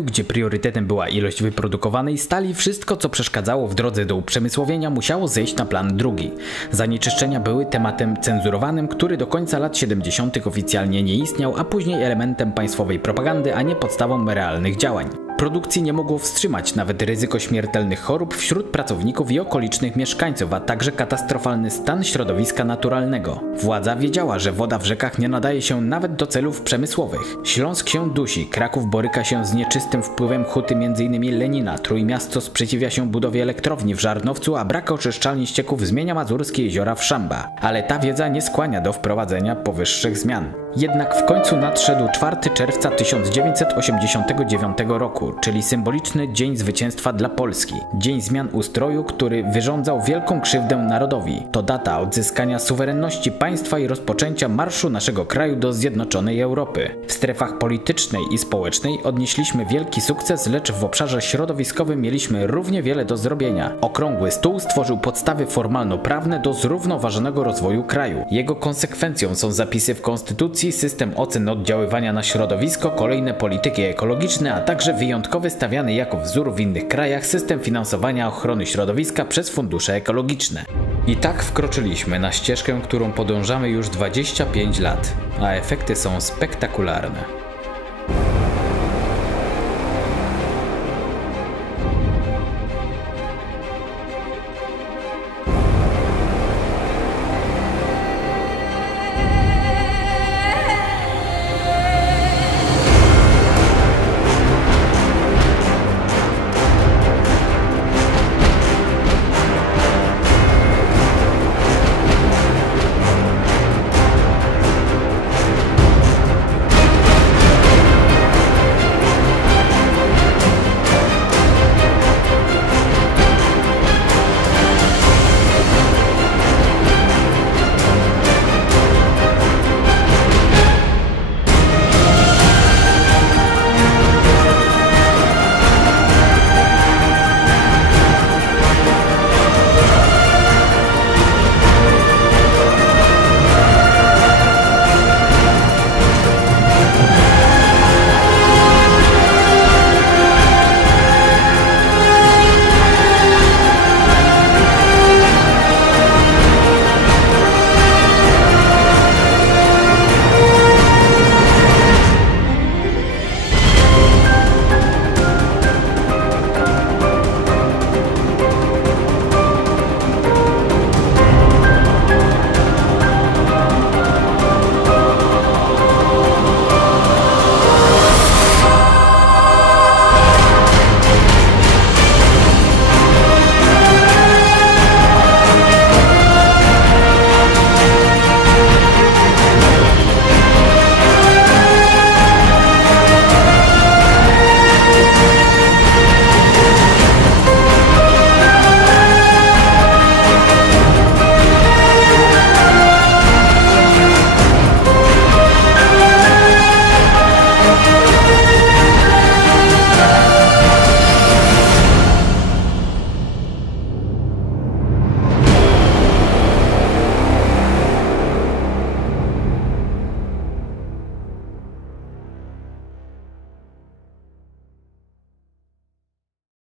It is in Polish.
kraju, gdzie priorytetem była ilość wyprodukowanej stali, wszystko co przeszkadzało w drodze do uprzemysłowienia musiało zejść na plan drugi. Zanieczyszczenia były tematem cenzurowanym, który do końca lat 70. oficjalnie nie istniał, a później elementem państwowej propagandy, a nie podstawą realnych działań. Produkcji nie mogło wstrzymać nawet ryzyko śmiertelnych chorób wśród pracowników i okolicznych mieszkańców, a także katastrofalny stan środowiska naturalnego. Władza wiedziała, że woda w rzekach nie nadaje się nawet do celów przemysłowych. Śląsk się dusi, Kraków boryka się z nieczystym wpływem huty m.in. Lenina, Trójmiasto sprzeciwia się budowie elektrowni w Żarnowcu, a brak oczyszczalni ścieków zmienia mazurskie jeziora w Szamba. Ale ta wiedza nie skłania do wprowadzenia powyższych zmian. Jednak w końcu nadszedł 4 czerwca 1989 roku, czyli symboliczny Dzień Zwycięstwa dla Polski. Dzień zmian ustroju, który wyrządzał wielką krzywdę narodowi. To data odzyskania suwerenności państwa i rozpoczęcia marszu naszego kraju do zjednoczonej Europy. W strefach politycznej i społecznej odnieśliśmy wielki sukces, lecz w obszarze środowiskowym mieliśmy równie wiele do zrobienia. Okrągły stół stworzył podstawy formalno-prawne do zrównoważonego rozwoju kraju. Jego konsekwencją są zapisy w Konstytucji, system ocen oddziaływania na środowisko, kolejne polityki ekologiczne, a także wyjątkowy stawiany jako wzór w innych krajach system finansowania ochrony środowiska przez fundusze ekologiczne. I tak wkroczyliśmy na ścieżkę, którą podążamy już 25 lat, a efekty są spektakularne.